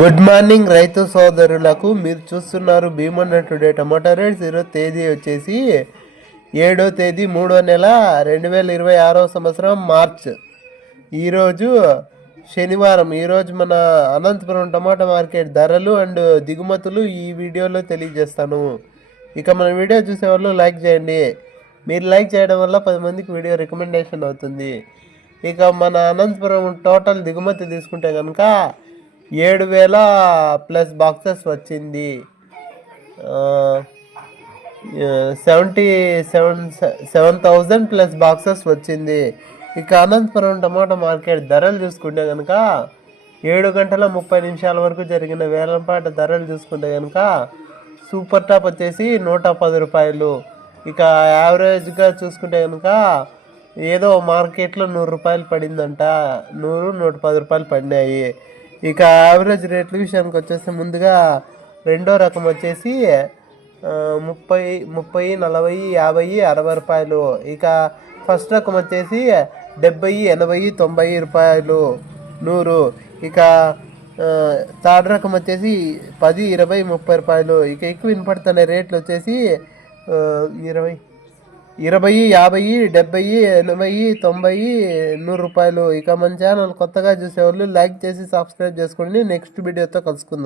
Good morning రైతు సోదరులకు. మీరు చూస్తున్నారు భీమన్న టుడే టమాటా రేట్స్. ఈరోజు తేదీ వచ్చేసి 7వ తేదీ 3వ నెల 2026 సంవత్సరం మార్చ్. ఈరోజు శనివారం. ఈరోజు మన అనంతపురం టమాటా మార్కెట్ ధరలు అండ్ దిగుమతులు ఈ వీడియోలో తెలియజేస్తాను. ఇక మన వీడియో చూసేవాళ్ళు లైక్ చేయండి. మీరు లైక్ చేయడం వల్ల 10 మందికి వీడియో రికమెండేషన్ అవుతుంది. ఇక మన అనంతపురం టోటల్ దిగుమతి తీసుకుంటే కనుక 7,000 ప్లస్ బాక్సెస్ వచ్చింది. 7,000 ప్లస్ బాక్సెస్ వచ్చింది. ఇక అనంతపురం టమాటా మార్కెట్ ధరలు చూసుకుంటే కనుక 7 గంటల 30 నిమిషాల వరకు జరిగిన వేలంపాట ధరలు చూసుకుంటే కనుక సూపర్ టాప్ వచ్చేసి 110 రూపాయలు. ఇక యావరేజ్గా చూసుకుంటే కనుక ఏదో మార్కెట్లో 100 రూపాయలు పడిందంట. 100-110 రూపాయలు పడినాయి. ఇక యావరేజ్ రేట్ల విషయానికి వచ్చేసి ముందుగా రెండో రకం వచ్చేసి 30, 40, 50, 60 రూపాయలు. ఇక ఫస్ట్ రకం వచ్చేసి 70, 80, 90 రూపాయలు 100. ఇక థర్డ్ రకం వచ్చేసి 10, 20, 30 రూపాయలు. ఇక ఎక్కువ వినపడుతున్న రేట్లు వచ్చేసి 20, 50, 70, 80, 90, 100 రూపాయలు. ఇక మన ఛానల్ కొత్తగా చూసేవాళ్ళు లైక్ చేసి సబ్స్క్రైబ్ చేసుకోండి. నెక్స్ట్ వీడియోతో కలుసుకుందాం.